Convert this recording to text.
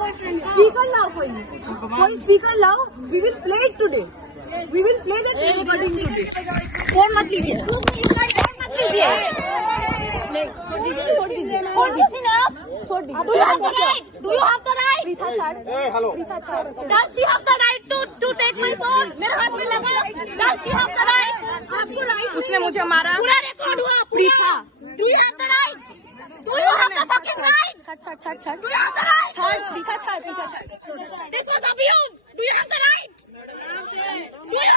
Speaker now, कोई speaker लाओ. We will play it today. We will play the recording today. Phone मत लीजिए. Phone मत लीजिए. छोड़ दीजिए. छोड़ दीजिए. Do you have the right? Do you have the right? Pritha Chad. Hello. Does she have the right to take my phone? मेरे हाथ में लगा. Does she have the right? आपको right? उसने मुझे मारा. पूरा रिकॉर्ड हुआ. Pritha. Do you have the right? Do you have the fucking right? Chad. Do you have the right? Pritha Chad. This was abuse. Do you have the right? Do you